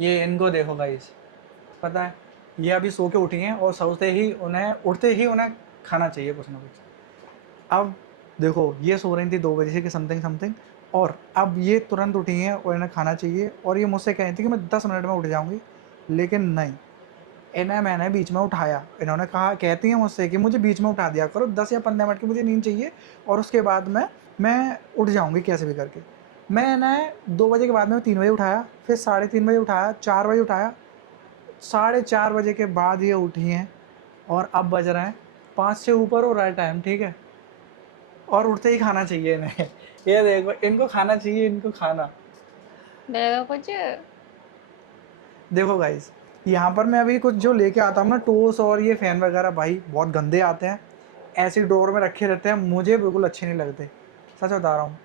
ये इनको देखो गाइस, पता है ये अभी सो के उठी हैं और सोते ही उन्हें खाना चाहिए कुछ ना कुछ। अब देखो ये सो रही थी 2 बजे से कि समथिंग समथिंग, और अब ये तुरंत उठी हैं और इन्हें खाना चाहिए, और ये मुझसे कह रही थी कि मैं 10 मिनट में उठ जाऊंगी, लेकिन नहीं, इन्हें मैंने बीच में उठाया। इन्होंने कहा, कहती हैं मुझसे कि मुझे बीच में उठा दिया करो, 10 या 15 मिनट की मुझे नींद चाहिए और उसके बाद मैं उठ जाऊंगी कैसे भी करके। मैं इन्हें 2 बजे के बाद में 3 बजे उठाया, फिर 3:30 बजे उठाया, 4 बजे उठाया, 4:30 बजे के बाद ये उठी हैं, और अब बज रहे हैं 5 से ऊपर हो रहा है टाइम, ठीक है, और उठते ही खाना चाहिए इन्हें। ये देखो, इनको खाना चाहिए, इनको खाना। देगा कुछ? देखो गाइस, यहाँ पर मैं अभी कुछ जो लेके आता हूँ ना, टोस और ये फैन वगैरह, भाई बहुत गंदे आते हैं, ऐसे डोर में रखे रहते हैं, मुझे बिल्कुल अच्छे नहीं लगते, सच बता रहा हूँ।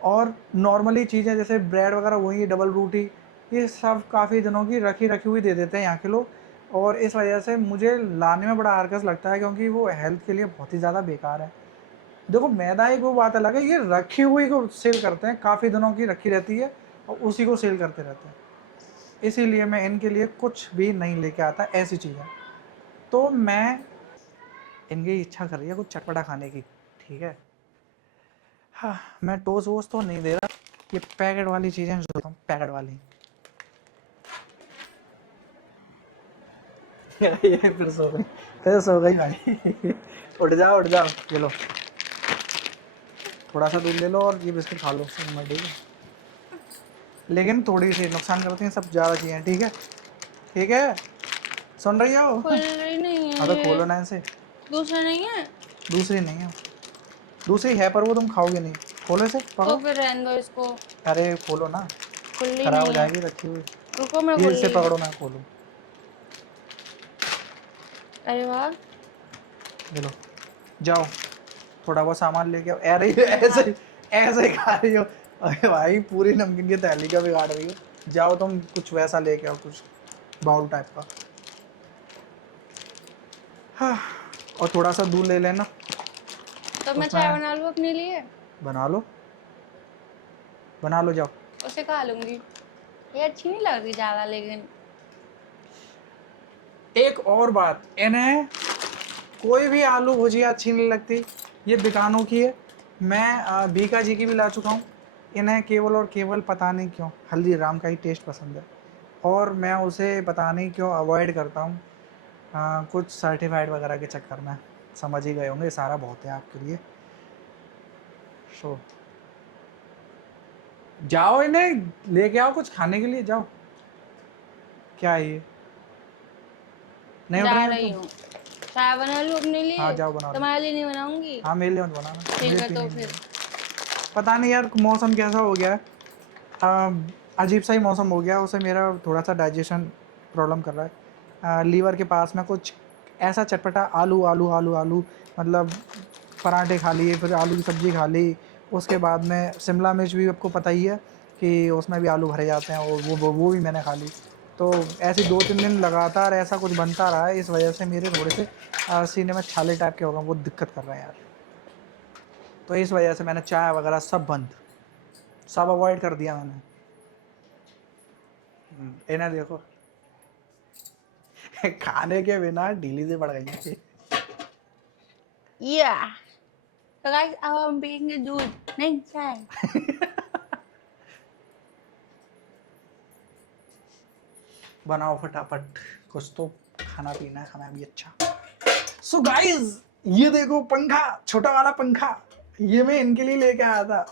और नॉर्मली चीज़ें जैसे ब्रेड वगैरह वही डबल रोटी, ये सब काफ़ी दिनों की रखी हुई दे देते हैं यहाँ के लोग, और इस वजह से मुझे लाने में बड़ा हरकस लगता है, क्योंकि वो हेल्थ के लिए बहुत ही ज़्यादा बेकार है। देखो मैदा एक वो बात अलग है, ये रखी हुई को सेल करते हैं, काफ़ी दिनों की रखी रहती है और उसी को सेल करते रहते हैं, इसीलिए मैं इनके लिए कुछ भी नहीं लेके आता ऐसी चीज़ें। तो मैं, इनकी इच्छा कर रही है कुछ चटपटा खाने की, ठीक है, हाँ मैं टोस्ट वोस्ट तो नहीं दे रहा, ये पैकेट वाली चीज़ें जो देता हूँ, पैकेट वाली। ये फिर सो गई भाई। उठ जाओ, ये लो थोड़ा सा दूध ले लो और ये बिस्किट खा लो, ठीक है, लेकिन थोड़ी सी नुकसान करती हैं सब ज़्यादा चीज़ें, ठीक है, ठीक है, सुन रही हो? खुल रही नहीं है हाँ तो ये। खोलो ना इसे। दूसरा नहीं है? दूसरी नहीं है, दूसरी है पर वो तुम खाओगे नहीं, खोलो इसे, तो पकड़ो। फिर रहने दो इसको। अरे खोलो ना, खुल रही खराब हो नहीं है। जाएगी रखी हुई। रुको मैं ये खोल इसे रही हूँ। पकड़ो, मैं खोलूँ। अरे वाह। ले लो, जाओ थोड़ा बहुत सामान लेके आओ। अरे ऐसे ऐसे खा रही हो, अरे भाई पूरी नमकीन की थैली का बिगाड़ रही हो। जाओ तुम कुछ वैसा लेके आओ, कुछ बाउल टाइप का। हाँ, और थोड़ा सा दूध ले लेना। तो मैं चाय उसमें बना लूँ अपने लिए? बना लो, बना लो, जाओ। उसे खा लूंगी। ये अच्छी नहीं लग रही ज्यादा, लेकिन एक और बात, इन्हें कोई भी आलू भुजिया अच्छी नहीं लगती, ये बिकानों की है। मैं बीका जी की भी ला चुका हूँ, इन्हें केवल और केवल पता नहीं क्यों हल्दीराम का ही टेस्ट पसंद है, और मैं उसे पता नहीं क्यों अवॉइड करता हूँ, कुछ सर्टिफाइड वगैरह के चक्कर में। समझ ही गए होंगे, सारा बहुत है आपके लिए। सो जाओ, इन्हें लेके आओ कुछ खाने के लिए, जाओ। क्या है ये, नहीं उठ रही जा है रही तुम? हूँ। चाय बना लूँ अपने हाँ लिए? जाओ बना लो। तुम्हारे लिए नहीं बनाऊंगी। हाँ मेरे लिए मत बनाना, ठीक मुझे है पीनी तो नहीं फिर। है। पता नहीं यार मौसम कैसा हो गया है, अजीब सा ही मौसम हो गया, उसे मेरा थोड़ा सा डाइजेशन प्रॉब्लम कर रहा है, लीवर के पास में कुछ ऐसा चटपटा, आलू आलू आलू आलू, मतलब पराठे खा लिए, फिर आलू की सब्ज़ी खा ली, उसके बाद में शिमला मिर्च भी आपको पता ही है कि उसमें भी आलू भरे जाते हैं, और वो भी मैंने खा ली। तो ऐसे 2-3 दिन लगातार ऐसा कुछ बनता रहा है, इस वजह से मेरे थोड़े से सीने में छाले टाइप के हो गए, वो दिक्कत कर रहे हैं यार। तो इस वजह से मैंने चाय वगैरह सब बंद, सब अवॉइड कर दिया मैंने। इन्हें देखो, खाने के बिना ढीली से पड़ गई है। या तो गाइस अब हम पियेंगे दूध, नहीं चाय। बनाओ फटाफट, कुछ तो खाना पीना है हमें भी अच्छा। सो गाइस, ये देखो पंखा, छोटा वाला पंखा, ये मैं इनके लिए लेके आया था।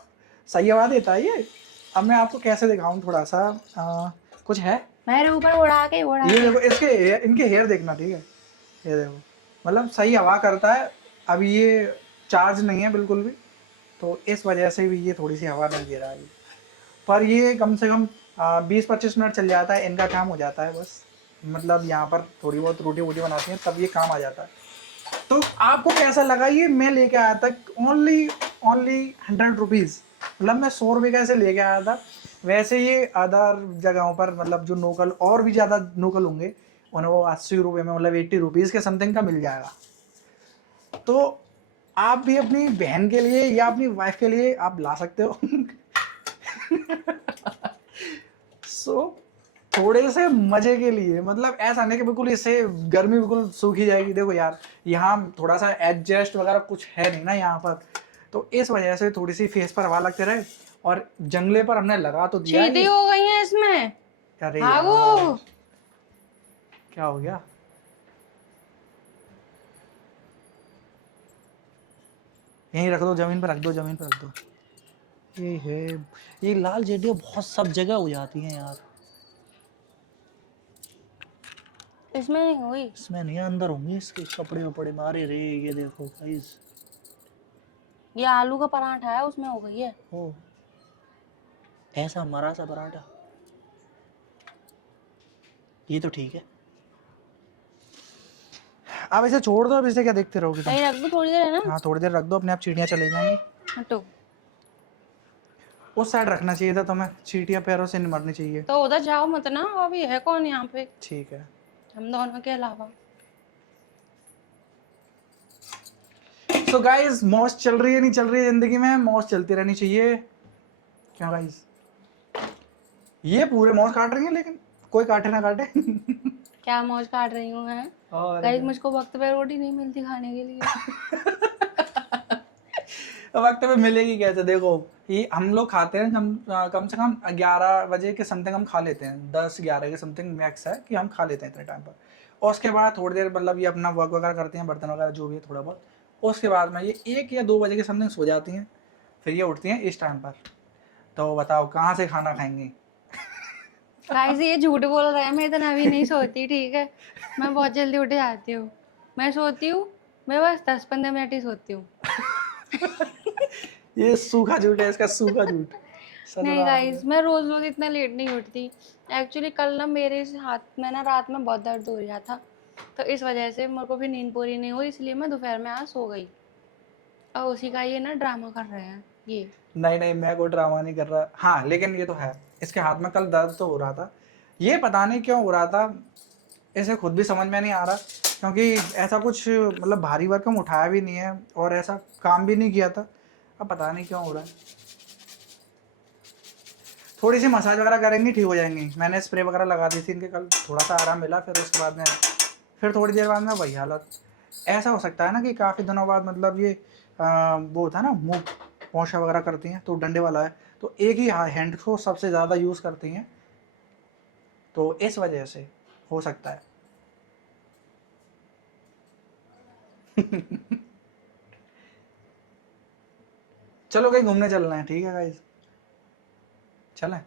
सही आवाज देता है ये। अब मैं आपको कैसे दिखाऊं, थोड़ा सा कुछ है, मेरे ऊपर उड़ा के ये देखो इसके इनके हेयर देखना, ठीक है, ये देखो, मतलब सही हवा करता है। अभी ये चार्ज नहीं है बिल्कुल भी, तो इस वजह से भी ये थोड़ी सी हवा नहीं दे रहा है, पर ये कम से कम 20-25 मिनट चल जाता है, इनका काम हो जाता है बस। मतलब यहाँ पर थोड़ी बहुत रोटी वोटी बनाती हैं तब ये काम आ जाता है। तो आपको कैसा लगा ये मैं लेके आया था, ओनली 100 रुपीज़, मतलब मैं 100 रुपये का ऐसे लेके आया था। वैसे ये अदर जगहों पर, मतलब जो लोकल और भी ज़्यादा लोकल होंगे, उन्हें वो 80 रुपये में, मतलब 80 रुपीज़ के समथिंग का मिल जाएगा। तो आप भी अपनी बहन के लिए या अपनी वाइफ के लिए आप ला सकते हो। सो थोड़े से मजे के लिए, मतलब ऐसा नहीं कि बिल्कुल इससे गर्मी बिल्कुल सूखी जाएगी। देखो यार यहाँ थोड़ा सा एडजस्ट वगैरह कुछ है नहीं ना यहाँ पर, तो इस वजह से थोड़ी सी फेस पर हवा लगते रहे। और जंगले पर हमने लगा तो दिया चींटी ये। हो गई है इसमें, अरे भागो। यार क्या हो गया? यहीं रख दो, जमीन पर रख दो, जमीन पर रख दो। ये है, ये लाल जेडिया बहुत सब जगह हो जाती हैं यार। इसमें नहीं हुई। इसमें नहीं, अंदर होंगे इसके कपड़े वपड़े मारे रे। ये देखो गाइस, ये आलू का पराठा है, उसमें हो गई है। ओ ऐसा मरा सा पराठा, ये तो ठीक है। अब इसे छोड़ दो, अब इसे क्या देखते रहोगे तुम? कहीं रख दो थोड़ी देर, है ना। हाँ थोड़ी देर रख दो, अपने आप चींटियां चले जाएंगी। हटो। उस साइड रखना चाहिए था तुम्हें, चींटियां पैरों से नहीं मरनी चाहिए। तो उधर जाओ मत ना, अभी है कौन यहाँ पे ठीक है। हम दोनों के अलावा। सो गाइस मौज चल रही है, नहीं चल रही है जिंदगी में, मौज चलती रहनी चाहिए। क्यों गाइस? ये पूरे मौज काट रही है, लेकिन कोई काटे ना काटे। क्या मौज काट रही हूँ मैं? और गाइस मुझको वक्त पे रोटी नहीं मिलती खाने के लिए। वक्त पे मिलेगी कैसे? देखो ये हम लोग खाते हैं कम से कम 11 बजे के समथिंग हम खा लेते हैं, 10-11 के समथिंग मैक्स है कि हम खा लेते हैं इतने टाइम पर। और उसके बाद थोड़ी देर मतलब ये अपना वर्क वगैरह करते हैं, बर्तन वगैरह जो भी है थोड़ा बहुत। उसके बाद में ये 1 या 2 बजे के समथिंग सो जाती हैं, फिर ये उठती हैं इस टाइम पर। तो बताओ कहाँ से खाना खाएंगी? गाइस ये झूठ बोल रहा है, मैं इतना अभी नहीं सोती, ठीक है। मैं बहुत जल्दी उठ जाती हूँ। मैं सोती हूँ, मैं बस 10-15 मिनट ही सोती हूँ। ये सूखा झूठ है इसका, सूखा झूठ। नहीं गाइस, मैं रोज रोज इतना लेट नहीं उठती। एक्चुअली कल ना मेरे इस हाथ में ना रात में बहुत दर्द हो रहा था, तो इस वजह से मेरे को भी नींद पूरी नहीं हुई, इसलिए मैं दोपहर में आज सो गई। और उसी का ये ना ड्रामा कर रहे हैं ये। नहीं नहीं, मैं कोई ड्रामा नहीं कर रहा। हाँ लेकिन ये तो है, इसके हाथ में कल दर्द तो हो रहा था। ये पता नहीं क्यों हो रहा था, इसे खुद भी समझ में नहीं आ रहा। क्योंकि ऐसा कुछ मतलब भारी भरकम उठाया भी नहीं है और ऐसा काम भी नहीं किया था। अब पता नहीं क्यों हो रहा है। थोड़ी सी मसाज वगैरह करेंगी ठीक हो जाएंगी। मैंने स्प्रे वगैरह लगा दी थी इनके कल, थोड़ा सा आराम मिला। फिर उसके बाद में फिर थोड़ी देर बाद में वही हालत। ऐसा हो सकता है ना कि काफ़ी दिनों बाद मतलब ये वो था ना, मुँह पोछा वगैरह करती हैं तो डंडे वाला है, तो एक ही हैंड को सबसे ज़्यादा यूज़ करती हैं, तो इस वजह से हो सकता है। चलो कहीं घूमने चलना है, ठीक है गाइस? चलें?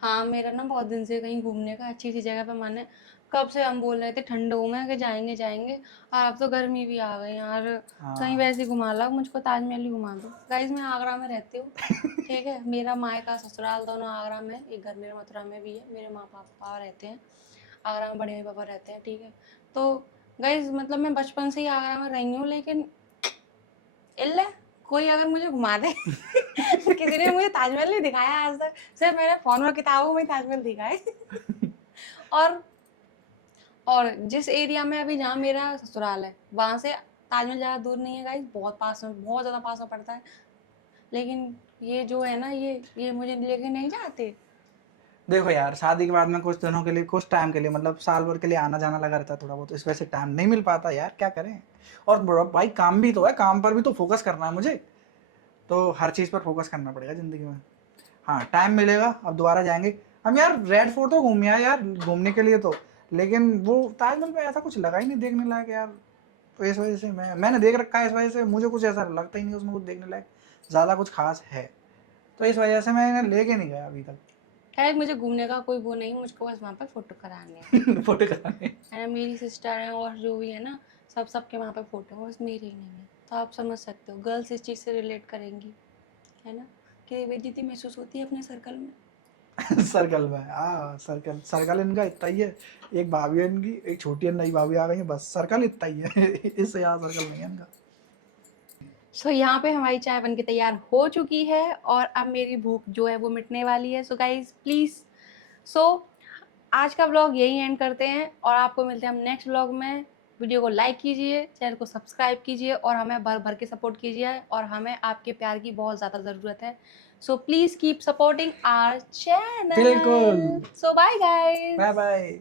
हाँ, मेरा ना बहुत दिन से कहीं घूमने का अच्छी सी जगह पे मन है। कब से हम बोल रहे थे ठंडों में कि जाएंगे जाएंगे, और अब तो गर्मी भी आ गई यार। कहीं हाँ वैसे ही घुमा लो, मुझको ताजमहल ही घुमा दो। गाइस मैं आगरा में रहती हूँ, ठीक है। मेरा मायका ससुराल दोनों आगरा में, एक घर मेरे मथुरा में भी है। मेरे माँ पापा रहते हैं आगरा में, बड़े पापा रहते हैं, ठीक है। तो गाइस मतलब मैं बचपन से ही आगरा में रही हूँ, लेकिन इल्ले कोई अगर मुझे घुमा दे। किसी ने मुझे ताजमहल नहीं दिखाया आज तक, सिर्फ मैंने फोन और किताबों में ताजमहल दिखा है। और और जिस एरिया में अभी जहाँ मेरा ससुराल है वहां से ताजमहल ज़्यादा दूर नहीं है गाइस, बहुत पास में, बहुत ज़्यादा पास में पड़ता है। लेकिन ये जो है ना, ये मुझे लेके नहीं जाते। देखो यार, शादी के बाद में कुछ दिनों के लिए, कुछ टाइम के लिए, मतलब साल भर के लिए आना जाना लगा रहता है थोड़ा बहुत, इस वजह से टाइम नहीं मिल पाता यार, क्या करें। और बड़ा भाई काम भी तो है, काम पर भी तो फोकस करना है मुझे, तो हर चीज़ पर फोकस करना पड़ेगा ज़िंदगी में। हाँ टाइम मिलेगा, अब दोबारा जाएंगे हम यार। रेड फोर्ट तो घूम आए यार घूमने के लिए तो, लेकिन वो ताजमहल में ऐसा कुछ लगा ही नहीं देखने लायक यार। तो इस वजह से मैंने देख रखा है, इस वजह से मुझे कुछ ऐसा लगता ही नहीं उसमें कुछ देखने लायक ज़्यादा कुछ खास है, तो इस वजह से मैं लेके नहीं गया अभी तक। खैर मुझे घूमने का कोई वो नहीं, मुझको बस वहाँ पे फोटो कराने हैं। फोटो कराने है ना, मेरी सिस्टर है और जो भी है ना, सबके वहाँ पे फोटो है, बस मेरी ही नहीं है। तो आप समझ सकते हो, गर्ल्स इस चीज़ से रिलेट करेंगी, है ना, कि बेइज्जती महसूस होती है अपने सर्कल में। सर्कल में, हाँ सर्कल सर्कल इनका इतना ही है। एक भाभी है इनकी, एक छोटी है, नई भाभी आ गई है, बस सर्कल इतना ही है। इससे ज़्यादा सर्कल नहीं है इनका। सो यहाँ पे हमारी चाय बन के तैयार हो चुकी है और अब मेरी भूख जो है वो मिटने वाली है। सो गाइज प्लीज़, सो आज का व्लॉग यही एंड करते हैं और आपको मिलते हैं हम नेक्स्ट व्लॉग में। वीडियो को लाइक कीजिए, चैनल को सब्सक्राइब कीजिए और हमें भर भर के सपोर्ट कीजिए और हमें आपके प्यार की बहुत ज़्यादा ज़रूरत है। So please keep supporting our channel. बिल्कुल। So bye guys. Bye bye.